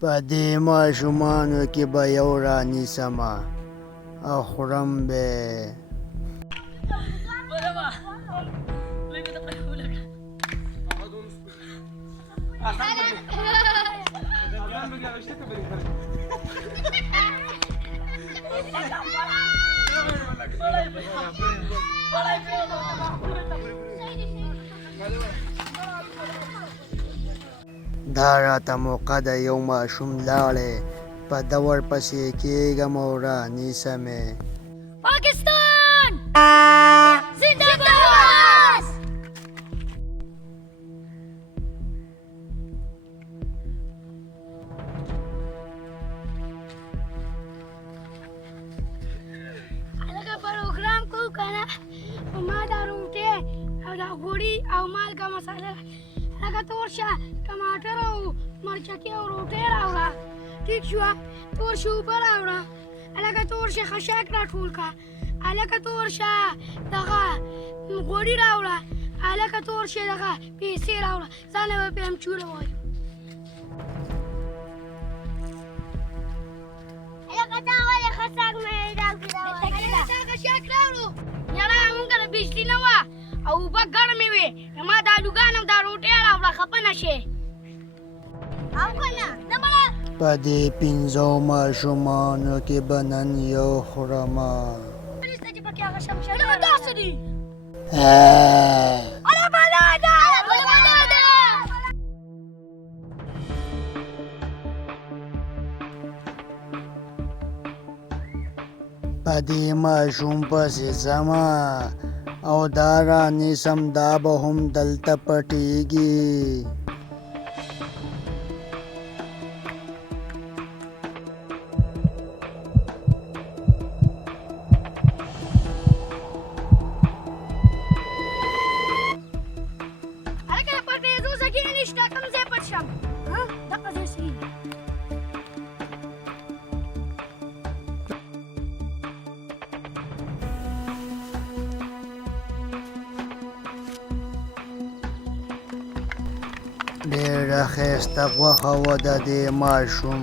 په دې ماشومانو کې به یو رانیسمه او خورم به دا راته موقع ده یو ماشوم لاړی په ده ورپسې کېږم او رانیسمې پاکستان زنده باد. لکه پروګرام کوو که نه نو ما دا روټۍ او دا غوړي او مالګه مساله لکه تور شه ټماټر او مرچکې او روټۍ راوړه. ټیک شوه؟ تور شه اوبه راوړه. هلکه تور شه خشاک راټول کړه. هلکه تور شه دغه غوړي راوړه. هلکه تور شه دغه پیسې راوړه. ځان به پرې امچوره وایو. هلکه تا ولې خشاک میدان کې راوړه؟ هلکه تا خشاک راوړو. یاره مونږ کره بجلي نه وه او اوبه ګرمې وې. ما دا الوګان او دا روټۍ راوړه خفه نه شې. او که نه نه بله په دې پنځو ماشومانو کې به نن یو خورمه. پرېږده چې پکې هغه شمشاد هلکه داسې دي. اله بلا ده اله بلا ده. په دې ماشوم پسې ځمه او دا رانیسم دا به هم دلته پټېږي. هلکه د پټېدو ځای نشته کوم ځای پټ شم؟ دغه ځای صحیح دی. ډېره ښایسته غوښه وه د دې ماشوم.